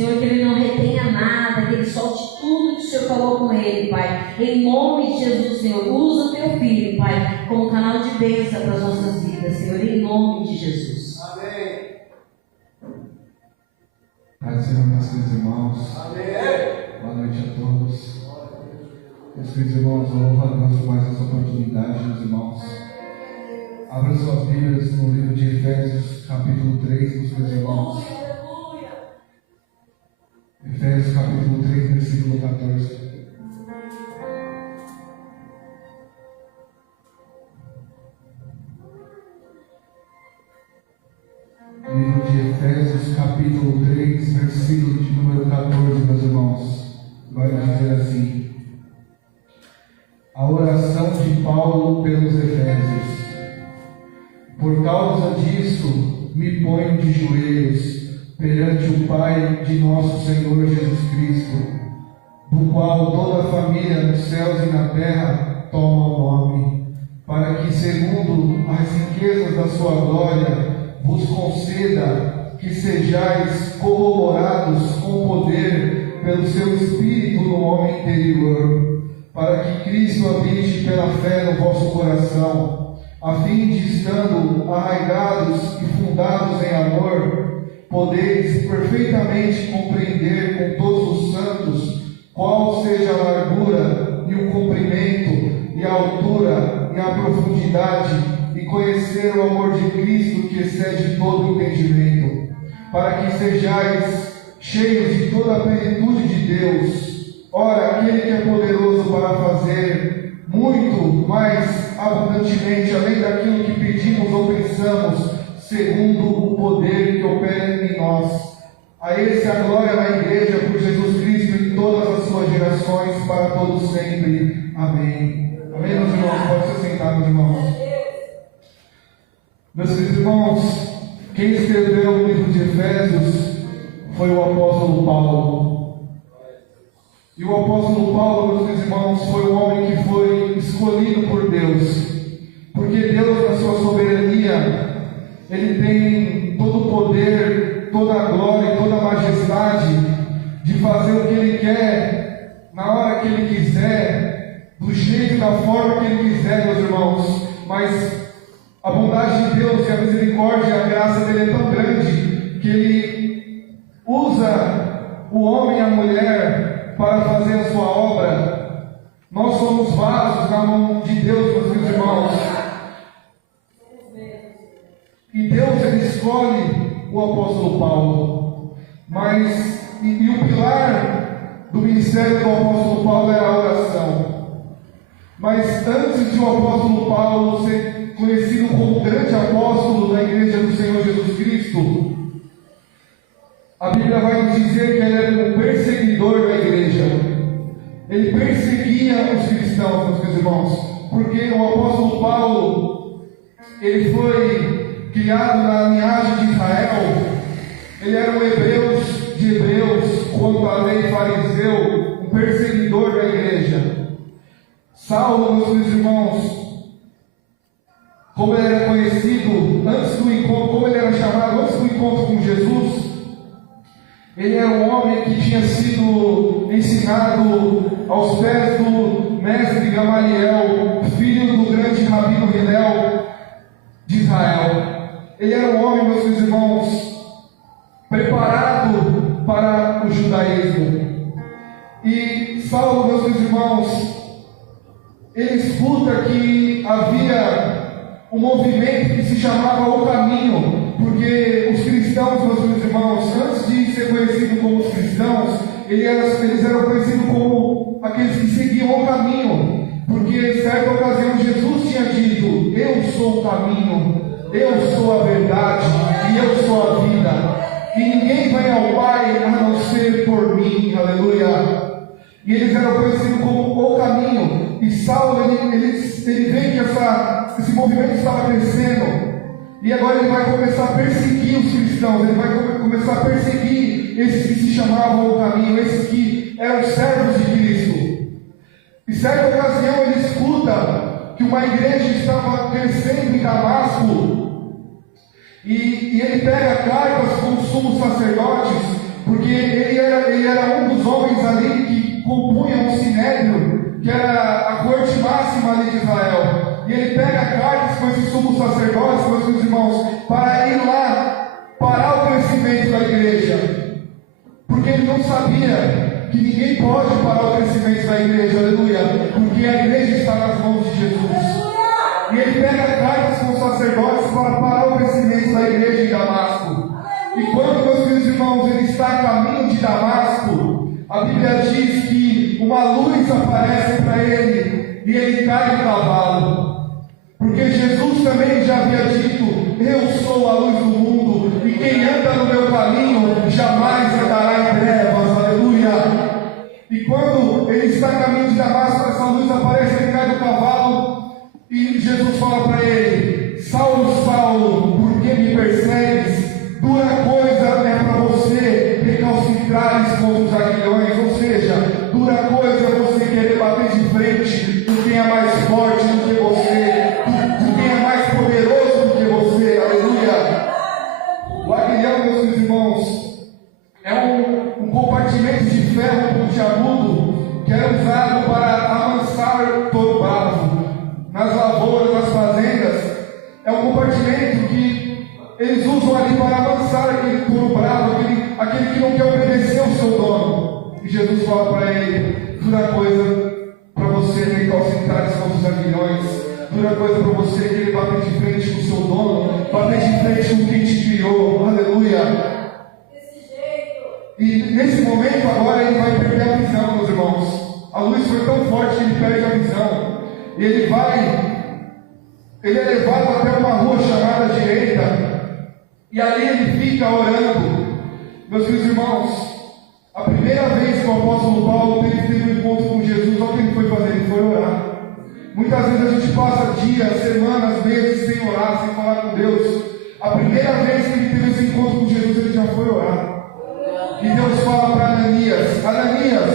Senhor, que ele não retenha nada, que ele solte tudo que o Senhor falou com ele, Pai. Em nome de Jesus, Senhor, usa o teu filho, Pai, como canal de bênção para as nossas vidas, Senhor, em nome de Jesus. Amém. Pai do Senhor, meus queridos irmãos. Amém. Boa noite a todos. Meus queridos irmãos, honra a Deus por mais essa oportunidade, meus irmãos. Abra suas Bíblias no livro de Efésios, capítulo 3, meus queridos irmãos. Efésios, capítulo 3, versículo 14. Livro de Efésios, capítulo 3, versículo de número 14, meus irmãos. Vai dizer assim: a oração de Paulo pelos Efésios. Por causa disso, me ponho de joelhos perante o Pai de nosso Senhor Jesus Cristo, do qual toda a família nos céus e na terra toma o nome, para que, segundo as riquezas da sua glória, vos conceda que sejais corroborados com poder pelo seu Espírito no homem interior, para que Cristo habite pela fé no vosso coração, a fim de, estando arraigados e fundados em amor, podeis perfeitamente compreender com todos os santos qual seja a largura e o comprimento e a altura e a profundidade, e conhecer o amor de Cristo que excede todo entendimento, para que sejais cheios de toda a plenitude de Deus. Ora, aquele que é poderoso para fazer muito mais abundantemente, além daquilo que pedimos ou pensamos, segundo o poder que opera em nós. A esse a glória na igreja por Jesus Cristo em todas as suas gerações, para todos sempre. Amém. Amém, meus irmãos? Pode se sentar, meus irmãos. Meus queridos irmãos, quem escreveu o livro de Efésios foi o apóstolo Paulo. E o apóstolo Paulo, meus queridos irmãos, foi um homem que foi escolhido por Deus, porque Deus, na sua soberania, Ele tem todo o poder, toda a glória e toda a majestade de fazer o que Ele quer, na hora que Ele quiser, do jeito e da forma que Ele quiser, meus irmãos. Mas a bondade de Deus e a misericórdia e a graça dele é tão grande que Ele usa o homem e a mulher para fazer a sua obra. Nós somos vasos na mão de Deus, meus irmãos. E Deus, Ele escolhe o apóstolo Paulo. Mas, e o pilar do ministério do apóstolo Paulo era a oração. Mas antes de o apóstolo Paulo ser conhecido como o grande apóstolo da igreja do Senhor Jesus Cristo, a Bíblia vai nos dizer que ele era um perseguidor da igreja. Ele perseguia os cristãos, meus irmãos, porque o apóstolo Paulo, ele foi criado na linhagem de Israel. Ele era um hebreu de hebreus, quanto à lei fariseu, um perseguidor da igreja. Saulo, meus irmãos, como ele era conhecido antes do encontro, como ele era chamado antes do encontro com Jesus, ele era um homem que tinha sido ensinado aos pés do mestre Gamaliel, filho do grande rabino Hillel de Israel. Ele era um homem, meus irmãos, preparado para o judaísmo. E Saulo, meus irmãos, ele escuta que havia um movimento que se chamava O Caminho, porque os cristãos, meus irmãos, antes de ser conhecidos como os cristãos, eles eram conhecidos como aqueles que seguiam o caminho, porque em certa ocasião Jesus tinha dito: eu sou o caminho, eu sou a verdade e eu sou a vida, e ninguém vai ao Pai a não ser por mim. Aleluia. E eles eram conhecidos como o caminho. E Saulo, ele vê que esse movimento estava crescendo, e agora ele vai começar a perseguir os cristãos. Ele vai começar a perseguir esses que se chamavam o caminho, esses que eram servos de Cristo. Em certa ocasião ele escuta que uma igreja estava crescendo em Damasco, e ele pega cartas com os sumos sacerdotes, porque ele sacerdotes, meus irmãos, para ir lá parar o crescimento da igreja. Porque ele não sabia que ninguém pode parar o crescimento da igreja, aleluia, porque a igreja está nas mãos de Jesus. E ele pega cartas com os sacerdotes para parar o crescimento da igreja em Damasco. E quando, meus queridos irmãos, ele está a caminho de Damasco, a Bíblia diz que uma luz aparece para ele e ele cai do cavalo. Porque Jesus também já havia dito: eu sou a luz do mundo, e quem anda no meu caminho jamais andará em trevas, aleluia. E quando ele está a caminho de Damasco, essa luz aparece, ele cai do cavalo, e Jesus fala para ele: Saulo, Saulo, por que me persegues? Dura coisa é para você recalcitrares contra os aguilhões, ou seja, dura coisa é você querer bater de frente com quem é mais forte do que você, com quem é mais poderoso do que você, aleluia. O aguilhão, meus irmãos, é um compartimento de ferro pontiagudo que era usado para amansar touro bravo. Nas lavouras, nas fazendas, é um compartimento que eles usam ali para amansar aquele touro bravo, aquele que não quer obedecer ao seu dono. E Jesus fala para ele: dura coisa para você recalcitrar contra os aguilhões, dura coisa para você querer bater de frente com o seu dono, bater de frente com quem te criou, aleluia. E nesse momento agora ele vai perder a visão, meus irmãos. A luz foi tão forte que ele perde a visão. E ele é levado até uma rua chamada Direita, e ali ele fica orando. Meus queridos irmãos, a primeira vez que o apóstolo Paulo teve um encontro com Jesus, olha o que ele foi fazer, ele foi orar. Muitas vezes a gente passa dias, semanas, meses sem orar, sem falar com Deus. A primeira vez que ele teve esse encontro com Jesus, ele já foi orar. E Deus fala para Ananias: Ananias,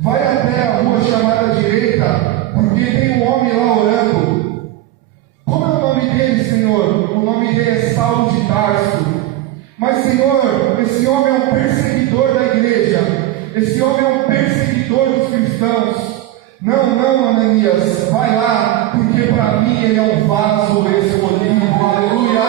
vai até a rua chamada Direita, porque tem um homem lá orando. Como é o nome dele, Senhor? O nome dele é Saulo de Tarso. Mas, Senhor, esse homem é um perseguidor da igreja. Esse homem é um perseguidor dos cristãos. Não, Ananias, vai lá, porque para mim ele é um vaso escolhido. Aleluia!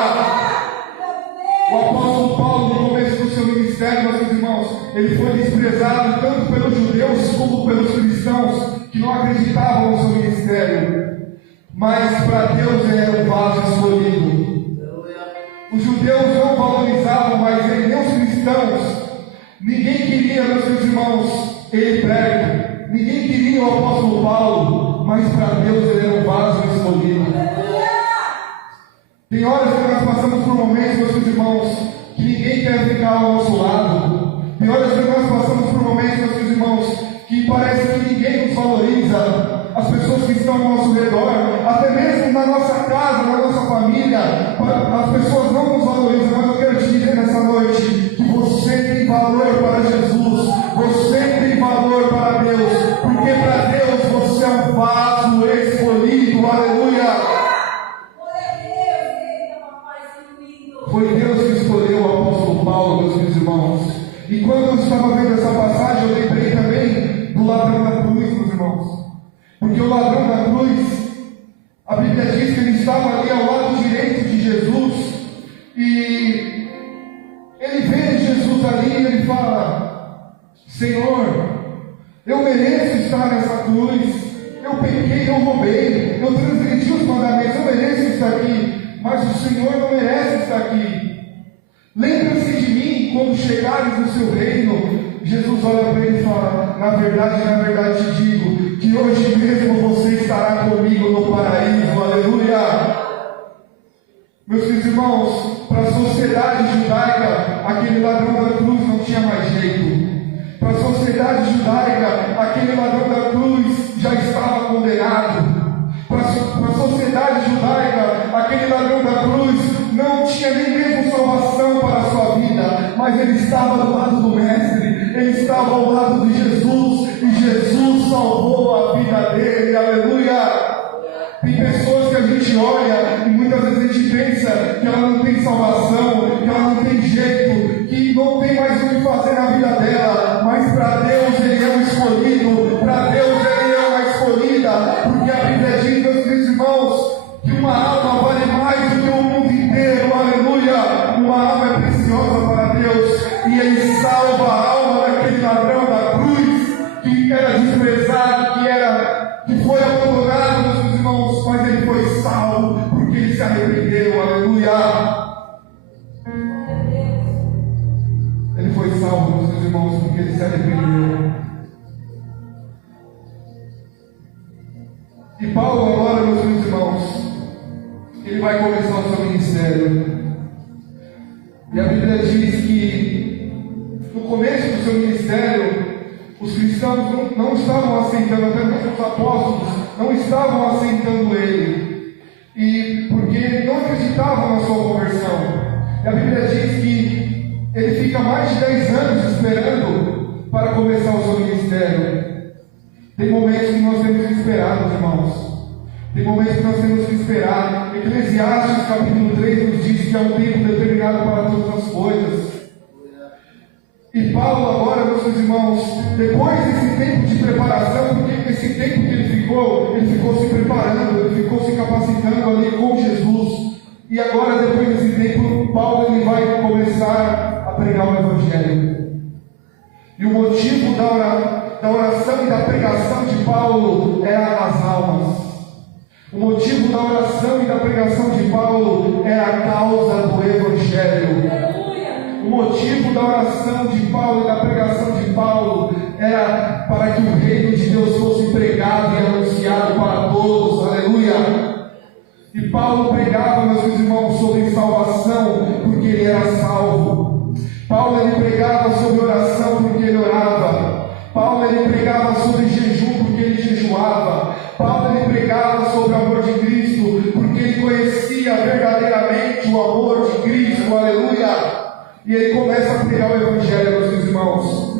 O apóstolo Paulo, no começo do seu ministério, meus irmãos, ele foi desprezado tanto pelos judeus como pelos cristãos que não acreditavam no seu ministério. Mas para Deus ele era um vaso escolhido. Os judeus não valorizavam mais ele, nem os cristãos. Ninguém queria, meus irmãos, ele prega. Ninguém queria o apóstolo Paulo, mas para Deus ele era um vaso escolhido. Tem horas que nós passamos por momentos, meus irmãos, que ninguém quer ficar ao nosso lado. Tem horas que nós passamos por momentos, meus irmãos, que parece que ninguém nos valoriza. As pessoas que estão ao nosso redor, até mesmo na nossa casa, na nossa família, as pessoas não nos valorizam. Mas eu quero te dizer nessa noite que você tem valor para Jesus, você tem valor para Deus, porque para Deus você é um vaso escolhido, aleluia. Foi Deus que escolheu o apóstolo Paulo, meus irmãos. E quando eu estava vendo essa passagem, eu lembrei também do ladrão da cruz, meus irmãos. Porque o ladrão da cruz, a Bíblia diz que ele estava ali ao lado direito de Jesus, e ele vê Jesus ali e ele fala: Senhor, eu mereço estar nessa cruz, eu pequei, eu roubei, eu transgredi os mandamentos, eu mereço estar aqui, mas o Senhor não merece estar aqui. Lembra-se de mim quando chegares no seu reino. Jesus olha para ele e fala: na verdade te digo, que hoje mesmo você estará comigo no paraíso, aleluia. Meus queridos irmãos, para a sociedade judaica, aquele ladrão da cruz não tinha mais jeito. Para a sociedade judaica, aquele ladrão da cruz já estava condenado. Para a sociedade judaica, aquele ladrão da cruz não tinha nem mesmo salvação para a sua vida, mas ele estava do lado do Mestre, ele estava ao lado de Jesus, e Jesus salvou a vida dele, aleluia. Tem pessoas que a gente olha e muitas vezes a gente pensa que ela não tem salvação, que ela não tem jeito, que não tem mais o que fazer na vida dela, mas para Deus ele é um escolhido, para Deus ele é uma escolhida, porque a Bíblia diz, meus irmãos, que uma alma vale mais irmãos, porque ele se arrependeu. E Paulo agora, meus irmãos, ele vai começar o seu ministério. E a Bíblia diz que no começo do seu ministério, os cristãos não estavam aceitando, até mesmo os apóstolos não estavam aceitando ele, e porque não acreditavam na sua conversão. E a Bíblia diz que ele fica mais de 10 anos esperando para começar o seu ministério. Tem momentos que nós temos que esperar, meus irmãos. Tem momentos que nós temos que esperar. Eclesiastes capítulo 3 nos diz que há um tempo determinado para todas as coisas. E Paulo agora, meus irmãos, depois desse tempo de preparação, porque esse tempo que ele ficou se preparando, ele ficou se capacitando ali com Jesus. E agora, depois desse tempo, Paulo ele vai começar a pregar o Evangelho. E o motivo da oração e da pregação de Paulo era as almas. O motivo da oração e da pregação de Paulo é a causa do Evangelho. O motivo da oração de Paulo e da pregação de Paulo era para que o reino de Deus fosse pregado e anunciado para todos. Aleluia! E Paulo pregava, meus irmãos, sobre salvação, porque ele era salvo. Paulo ele pregava sobre oração, porque ele orava. Paulo ele pregava sobre jejum, porque ele jejuava. Paulo ele pregava sobre o amor de Cristo, porque ele conhecia verdadeiramente o amor de Cristo. Aleluia! E ele começa a pregar o Evangelho, meus irmãos.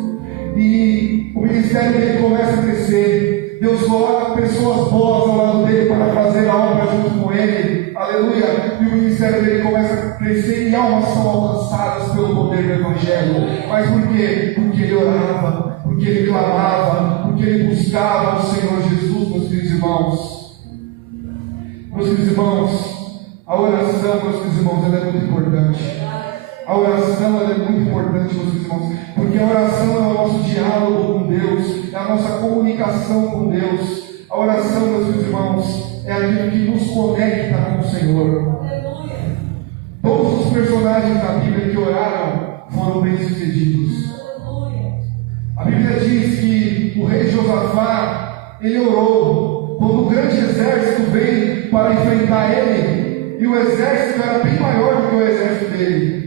E o ministério dele começa a crescer. Deus coloca pessoas boas ao lado dele para fazer a obra junto com ele. Aleluia! E o ministério dele começa a crescer e almas são alcançadas pelo poder do Evangelho. Mas por quê? Porque ele orava, porque ele clamava, porque ele buscava o Senhor Jesus, meus queridos irmãos. Meus queridos irmãos, a oração, meus queridos irmãos, ela é muito importante. A oração ela é muito importante, meus irmãos, porque a oração é o nosso diálogo com Deus, é a nossa comunicação com Deus. A oração, meus irmãos, é aquilo que nos conecta com o Senhor. Todos os personagens da Bíblia que oraram foram bem-sucedidos. A Bíblia diz que o rei Josafá, ele orou quando o grande exército veio para enfrentar ele, e o exército era bem maior do que o exército dele.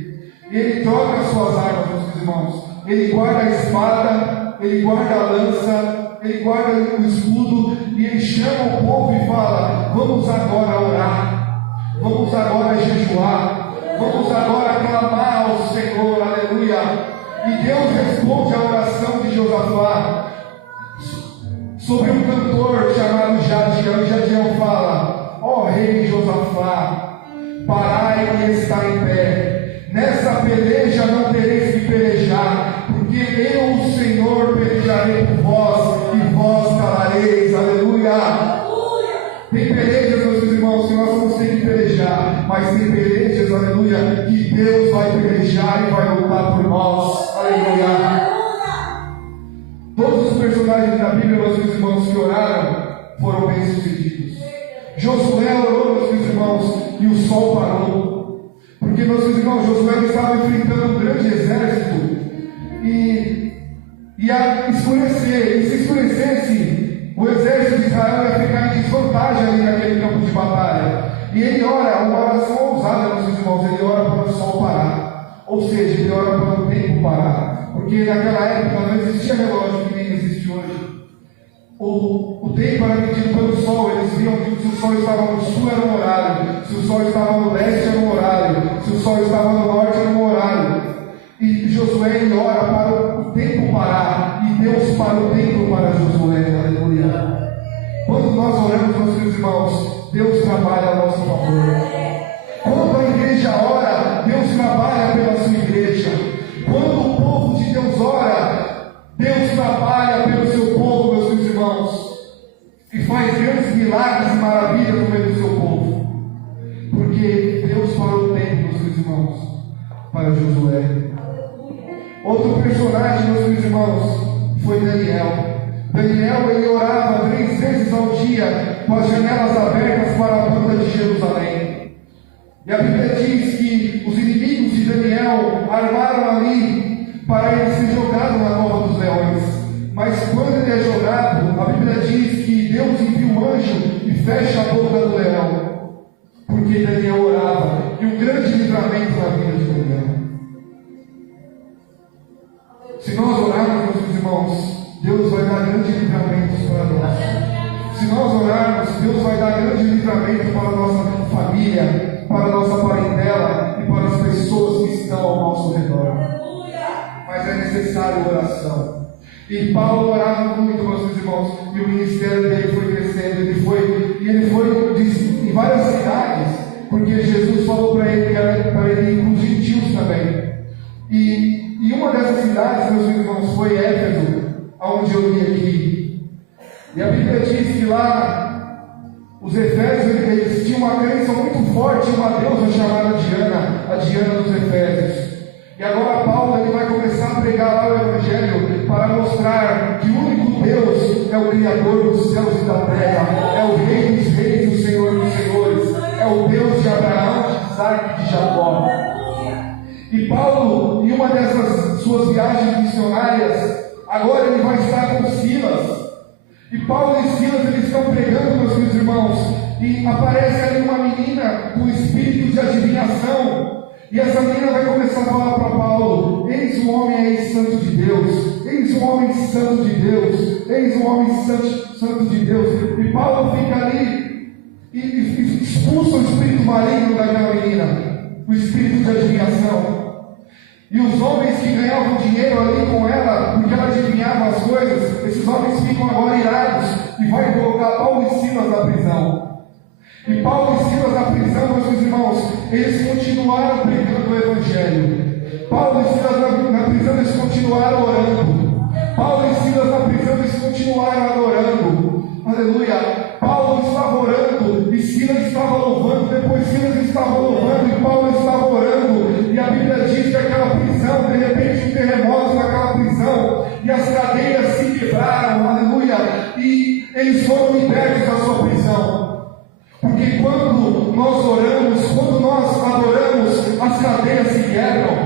E ele troca as suas armas, meus irmãos. Ele guarda a espada, ele guarda a lança, ele guarda o escudo, e ele chama o povo e fala: vamos agora orar, vamos agora jejuar, vamos agora clamar ao Senhor, aleluia. E Deus responde à oração de Josafá sobre um cantor chamado Jadiel. E Jadiel fala: ó rei Josafá, parai e está em pé. Nessa peleja não tereis que pelejar, porque eu, o Senhor, pelejarei por vós, e vós calareis. Aleluia! Tem pelejas, meus irmãos, que nós vamos ter que pelejar, mas tem pelejas, aleluia, que Deus vai pelejar e vai lutar por nós. Aleluia! Todos os personagens da Bíblia, meus irmãos, que oraram, foram bem-sucedidos. Josué orou, meus irmãos, e o sol parou. Porque, meus irmãos, Josué estava enfrentando um grande exército e ia escurecer. E se escurecesse, o exército de Israel ia ficar em desvantagem ali naquele campo de batalha. E ele ora, uma oração ousada, meus irmãos, ele ora para o sol parar. Ou seja, ele ora para o tempo parar. Porque naquela época não existia relógio que nem existe hoje. O tempo era medido pelo sol. Eles viam que se o sol estava no sul era um horário, se o sol estava no leste era um horário, se o sol estava no norte era um horário. E Josué ele ora para o tempo parar, e Deus para o tempo para Josué. Aleluia! Quando nós oramos, meus irmãos, Deus trabalha a nosso favor. Quando a igreja ora, Deus trabalha pela sua igreja. Quando o povo de Deus ora, Deus trabalha pelo seu povo, meus irmãos, e faz grandes milagres e maravilhas no meio do seu povo. Porque Deus parou o tempo, meus irmãos, para Josué. Outro personagem, meus irmãos, foi Daniel. Daniel, ele orava 3 vezes ao dia, com as janelas abertas para a porta de Jerusalém. E a Bíblia diz que os inimigos de Daniel armaram ali para ele ser jogado Bíblia diz que Deus envia um anjo e fecha a boca do leão, porque Daniel orava, e um grande livramento na vida de Daniel. Se nós orarmos, meus irmãos, Deus vai dar grandes livramentos para nós. Se nós orarmos, Deus vai dar grande livramento para a nossa família, para a nossa parentela e para as pessoas que estão ao nosso redor. Mas é necessário oração. E Paulo orava muito, meus irmãos, e o ministério dele foi crescendo. Ele foi em várias cidades, porque Jesus falou para ele que era para ele ir com os gentios também. E uma dessas cidades, meus irmãos, foi Éfeso, onde eu li aqui. E a Bíblia diz que lá os efésios eles tinham uma crença muito forte em uma deusa chamada Diana, a Diana dos Efésios. E agora Paulo ele vai começar a pregar lá o Evangelho para mostrar que o único Deus é o Criador dos céus e da terra, é o Rei dos reis e o Senhor dos senhores, é o Deus de Abraão, de Isaac e de Jacó. E Paulo, em uma dessas suas viagens missionárias, agora ele vai estar com Silas. E Paulo e Silas eles estão pregando, meus irmãos, e aparece ali uma menina com espírito de adivinhação. E essa menina vai começar a falar para Paulo: eis um homem aí santo de Deus, eis um homem santo de Deus, eis um homem santo de Deus. E Paulo fica ali e expulsa o espírito maligno daquela menina, o espírito de adivinhação. E os homens que ganhavam dinheiro ali com ela, porque ela adivinhava as coisas, esses homens ficam agora irados e vai colocar Paulo e Silas na prisão. E Paulo e Silas na prisão, meus irmãos, eles continuaram pregando o Evangelho. Paulo e Silas na prisão, eles continuaram orando. Paulo e Silas na prisão, eles continuaram adorando. Aleluia. Paulo estava orando e Silas estava louvando. Depois Silas estava louvando e Paulo estava orando. E a Bíblia diz que aquela prisão, de repente um terremoto naquela prisão, e as cadeias se quebraram. Aleluia. E eles foram libertos da sua prisão. Porque quando nós oramos, quando nós adoramos, as cadeias se quebram.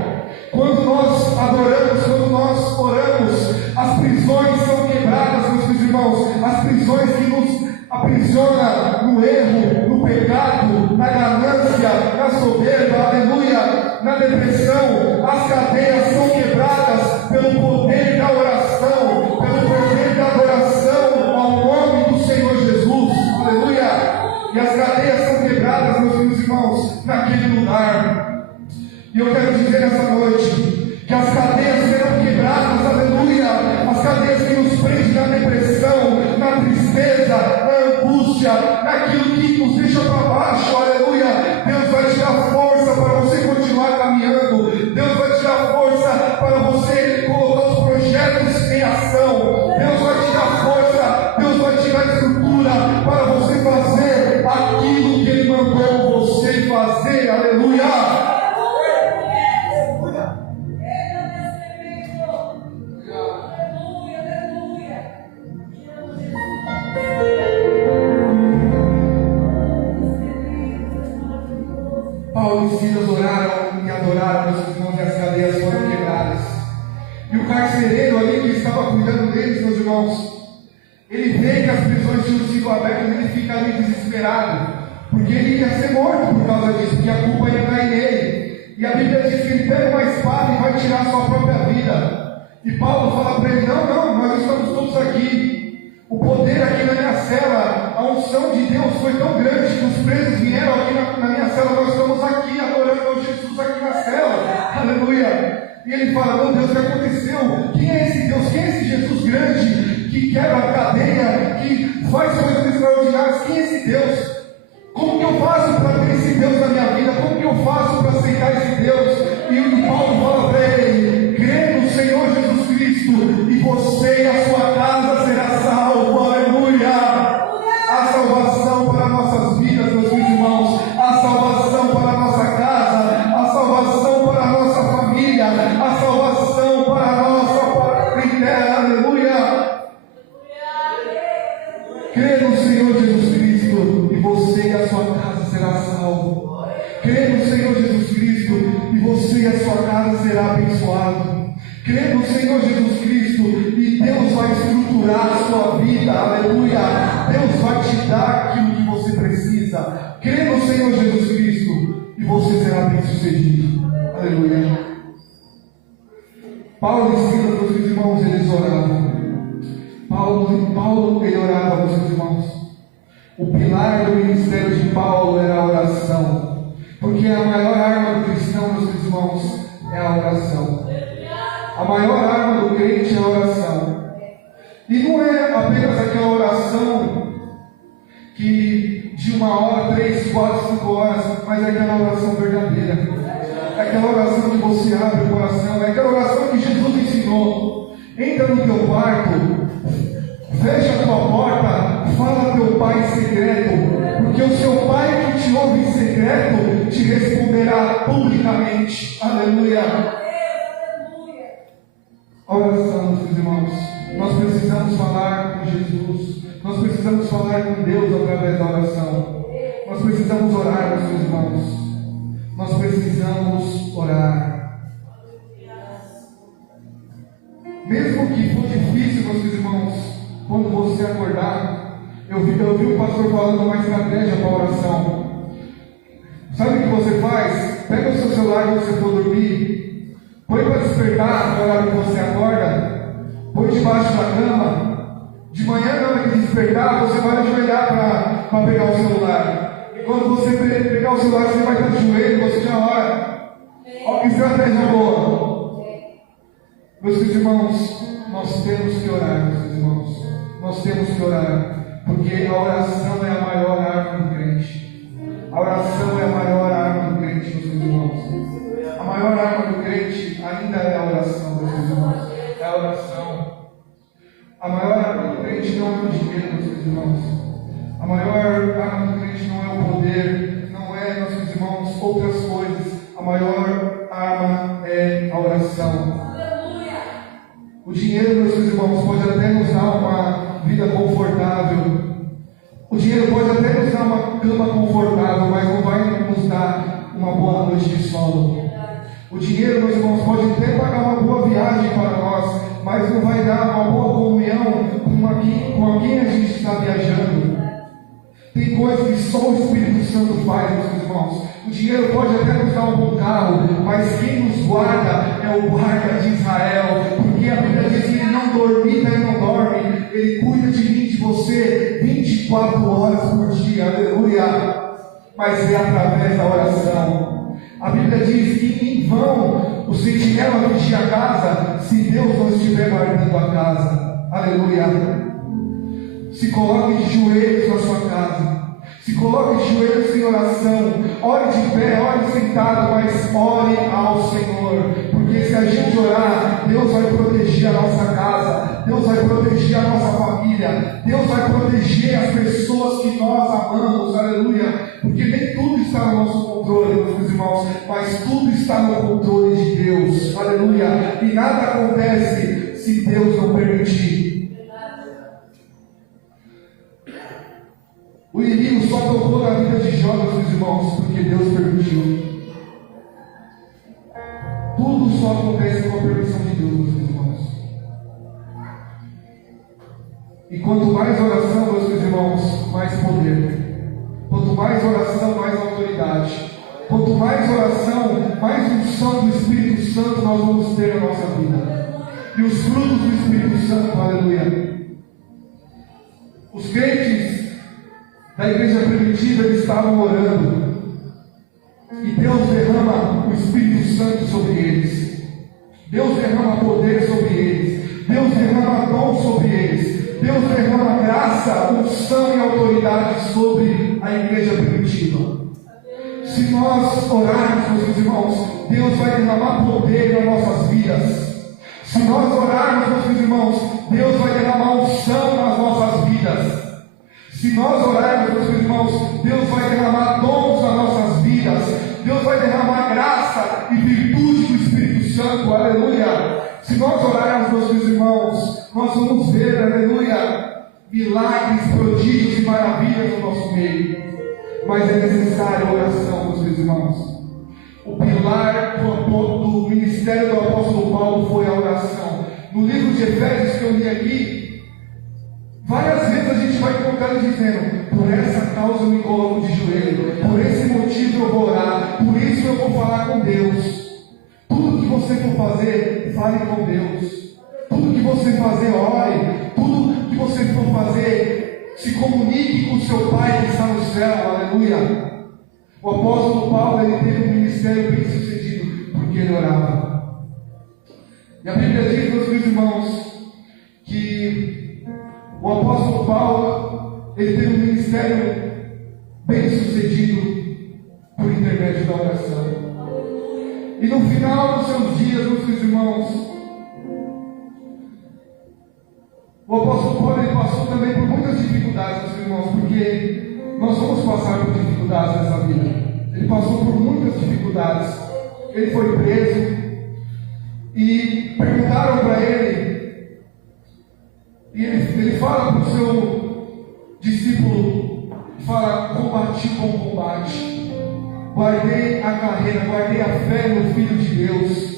Quando nós adoramos, quando nós oramos, as prisões são quebradas, meus irmãos. As prisões que nos aprisionam no erro, no pecado, na ganância, na soberba, aleluia, na depressão. As cadeias são quebradas pelo poder da oração, pelo poder da adoração ao nome do Senhor Jesus, aleluia. E as cadeias são quebradas, meus irmãos, naquele lugar. E eu quero dizer nessa noite que as cadeias serão quebradas, aleluia. As cadeias que nos prendem na depressão, na tristeza, na angústia, naquilo que nos deixa para baixo, aleluia. Deus vai te dar força para você continuar caminhando. Deus vai te dar força para você colocar os projetos em ação. Deus vai te dar força, Deus vai te dar estrutura para você fazer aquilo que Ele mandou você fazer, aleluia. Paulo e Silas oraram e adoraram, meus irmãos, e as cadeias foram quebradas. E o carcereiro ali que estava cuidando deles, meus irmãos, ele vê que as prisões tinham sido abertas e ele fica ali desesperado, porque ele ia ser morto por causa disso, porque a culpa ia cair nele. E a Bíblia diz que ele pega uma espada e vai tirar a sua própria vida. E Paulo fala para ele: não, nós estamos todos aqui. O poder aqui na minha cela, a unção de Deus foi tão grande que os presos vieram aqui na minha cela. Nós estamos aqui adorando ao Jesus aqui na cela, aleluia. E ele fala: meu Deus, o que aconteceu? Quem é esse Deus? Quem é esse Jesus grande que quebra a cadeia, que faz coisas extraordinárias? Quem é esse Deus? Como que eu faço para ter esse Deus na minha vida? Como que eu faço para aceitar esse Deus? E Paulo fala para ele: crê no Senhor Jesus Cristo e você e a sua casa será salvo, aleluia. A salvação para nossas vidas, meus irmãos, a salvação para a nossa casa, a salvação para a nossa família, a salvação para a nossa parentela, aleluia. Crê no Senhor Jesus Cristo e você e a sua casa será salvo. Crê no Senhor Jesus Cristo e você e a sua casa será abençoado. Crê no Senhor Jesus Cristo e Deus vai estruturar a sua vida, aleluia. Deus vai te dar aquilo que você precisa. Crê no Senhor Jesus Cristo e você será bem sucedido, aleluia. Paulo e Silas, meus irmãos, eles oravam. Paulo ele orava, meus irmãos. O pilar do ministério de Paulo era a oração, porque a maior arma do cristão, meus irmãos, é a oração. A maior arma do crente é a oração. E não é apenas aquela oração que de 1 hora, 3, 4, 5 horas, mas é aquela oração verdadeira. É aquela oração que você abre o coração, é aquela oração que Jesus ensinou. Entra no teu quarto, fecha a tua porta, fala ao teu pai em secreto, porque o seu pai que te ouve em secreto te responderá publicamente. Aleluia. Oração, meus irmãos. Nós precisamos falar com Jesus. Nós precisamos falar com Deus através da oração. Nós precisamos orar, meus irmãos. Nós precisamos orar. Mesmo que for difícil, meus irmãos, quando você acordar, eu vi o pastor falando uma estratégia para a oração. Sabe o que você faz? Pega o seu celular quando você for dormir, põe para despertar na hora que você acorda, põe debaixo da cama. De manhã, na hora que despertar, você vai ajoelhar para pegar o celular. E quando você pegar o celular, você vai estar de joelho, você já ora. Olha que estratégia boa. Meus irmãos, nós temos que orar, meus irmãos. Nós temos que orar, porque a oração é a maior arma do crente. A oração é a maior arma do crente, meus irmãos. A maior arma do crente ainda é a oração, meus irmãos. É a oração. A maior arma do crente não é o dinheiro, meus irmãos. A maior arma do crente não é o poder, não é, meus irmãos, outras coisas. A maior arma é a oração. O dinheiro, meus irmãos, pode até nos dar uma vida confortável. O dinheiro pode até nos dar uma cama confortável, mas não vai nos dar uma boa noite de sono. O dinheiro, meus irmãos, pode até pagar uma boa viagem para nós, mas não vai dar uma boa comunhão com quem a gente está viajando. Tem coisas que só o Espírito Santo faz, meus irmãos. O dinheiro pode até nos dar um bom carro, mas quem nos guarda é o guarda de Israel, porque a Bíblia diz que ele não dormita e não dorme, ele cuida de mim, de você, 24 horas por dia, aleluia. Mas é através da oração. A Bíblia diz que em vão o sentinela vigia a casa, se Deus não estiver guardando a casa, aleluia. Se coloque de joelhos na sua casa. Se coloque de joelhos em oração. Ore de pé, ore sentado, mas ore ao Senhor. Porque se a gente orar, Deus vai proteger a nossa casa. Deus vai proteger a nossa família. Deus vai proteger as pessoas que nós amamos. Aleluia. Porque nem tudo está no nosso controle, meus irmãos. Mas tudo está no controle de Deus. Aleluia. E nada acontece se Deus não permitir. O inimigo só tocou na vida de Jó, meus irmãos, porque Deus permitiu. Tudo só acontece com a permissão de Deus, meus irmãos. E quanto mais oração, meus irmãos, mais poder. Quanto mais oração, mais autoridade. Quanto mais oração, mais unção do Espírito Santo nós vamos ter na nossa vida. E os frutos do Espírito Santo, aleluia. Os crentes da igreja primitiva, eles estavam orando, e Deus derrama o Espírito Santo sobre eles. Deus derrama poder sobre eles. Deus derrama dom sobre eles. Deus derrama graça, unção e autoridade sobre a igreja primitiva. Se nós orarmos, meus irmãos, Deus vai derramar poder nas nossas vidas. Se nós orarmos, meus irmãos, Deus vai derramar unção nas nossas vidas. Se nós orarmos, meus irmãos, Deus vai derramar dons nas nossas vidas. Deus vai derramar graça e virtude do Espírito Santo, aleluia. Se nós orarmos, meus irmãos, nós vamos ver, aleluia, milagres, prodígios e maravilhas no nosso meio. Mas é necessária oração, meus irmãos. o pilar do ministério do apóstolo Paulo foi a oração. No livro de Efésios que eu li aqui, várias vezes a gente vai encontrar ele dizendo: por essa causa eu me coloco de joelho, por esse motivo eu vou orar, por isso eu vou falar com Deus. Tudo que você for fazer, fale com Deus. Tudo que você fazer, ore. Tudo que você for fazer, se comunique com o seu Pai que está no céu. Aleluia. O apóstolo Paulo, ele teve um ministério bem sucedido porque ele orava. E a Bíblia diz, meus irmãos, que o apóstolo Paulo, ele teve um ministério bem sucedido por intermédio da oração. E no final dos seus dias, meus irmãos, o apóstolo Paulo, ele passou também por muitas dificuldades, meus irmãos, porque nós vamos passar por dificuldades nessa vida. Ele passou por muitas dificuldades. Ele foi preso e perguntaram para ele, e ele fala para o seu discípulo, fala: combati o bom combate, guardei a carreira, guardei a fé no Filho de Deus,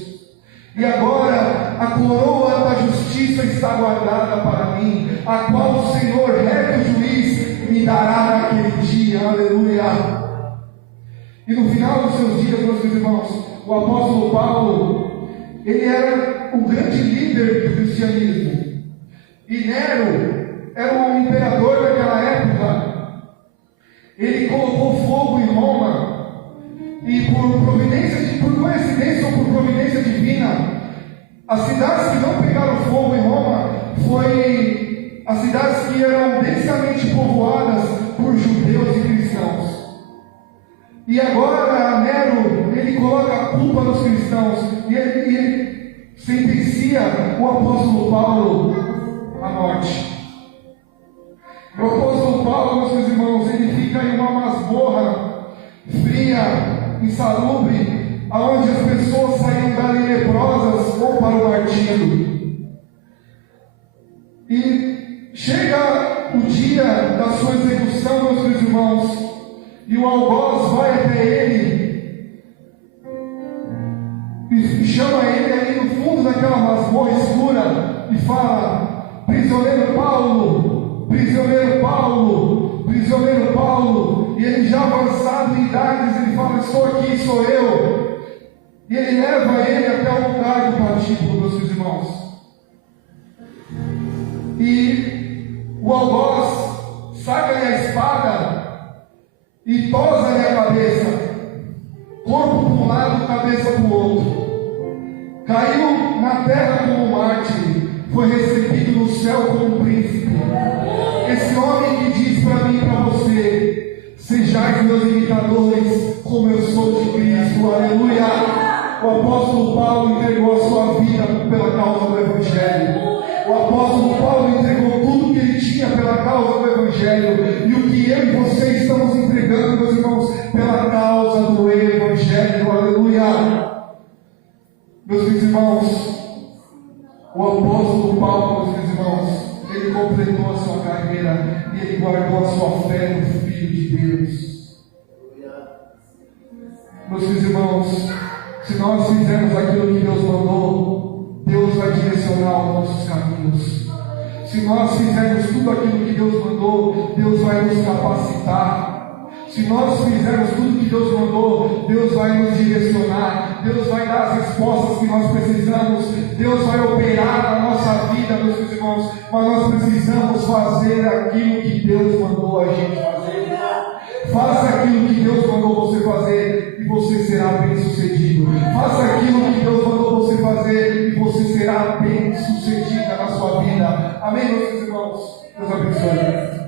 e agora a coroa da justiça está guardada para mim, a qual o Senhor, reto juiz, me dará naquele dia. Aleluia. E no final dos seus dias, meus irmãos, o apóstolo Paulo, ele era um grande líder do cristianismo. E Nero era um imperador daquela época. Ele colocou fogo em Roma, e por coincidência ou por providência divina, as cidades que não pegaram fogo em Roma foi as cidades que eram densamente povoadas por judeus e cristãos. E agora Nero, ele coloca a culpa nos cristãos, e ele sentencia o apóstolo Paulo à morte. O apóstolo Paulo, meus irmãos, ele fica em uma masmorra fria, insalubre, aonde as pessoas saíam dali leprosas ou para o martírio. E chega o dia da sua execução, meus irmãos, e o algoz vai até ele e chama ele ali no fundo daquela masmorra escura e fala: prisioneiro Paulo, prisioneiro Paulo, prisioneiro Paulo. E ele, já avançado em idades, ele fala: estou aqui, sou eu. E ele leva ele até o lugar do patíbulo, meus irmãos. E o algoz saca-lhe a espada e tosa-lhe a cabeça, corpo para um lado, cabeça para o outro. Caiu na terra como mártir, foi recebido no céu como um príncipe. Esse homem que diz para mim e para você: sejais meus imitadores, como eu sou de Cristo. Aleluia! O apóstolo Paulo entregou a sua vida pela causa do Evangelho. O apóstolo Paulo entregou tudo que ele tinha pela causa do Evangelho. E o que eu e você estamos entregando, meus irmãos, pela causa do Evangelho. Aleluia! Meus irmãos, o apóstolo Paulo, meus irmãos, ele completou a sua carreira e ele guardou a sua fé no Filho de Deus. Meus irmãos, se nós fizermos aquilo que Deus mandou, Deus vai direcionar os nossos caminhos. Se nós fizermos tudo aquilo que Deus mandou, Deus vai nos capacitar. Se nós fizermos tudo que Deus mandou, Deus vai nos direcionar. Deus vai dar as respostas que nós precisamos. Deus vai operar na nossa vida, meus irmãos. Mas nós precisamos fazer aquilo que Deus mandou a gente fazer. Faça aquilo que Deus mandou você fazer e você será bem sucedido. Faça aquilo que Deus mandou você fazer e você será bem sucedida na sua vida. Amém, meus irmãos? Deus abençoe.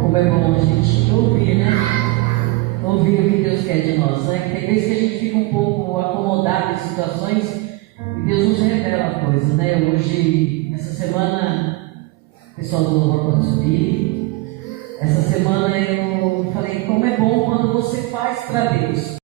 Como é bom a gente ouvir, né? Ouvir o que Deus quer de nós, né? Tem vezes que a gente fica um pouco acomodado em situações e Deus nos revela coisas, né? Hoje, essa semana, o pessoal do louvor pode subir. Essa semana eu falei como é bom quando você faz para Deus.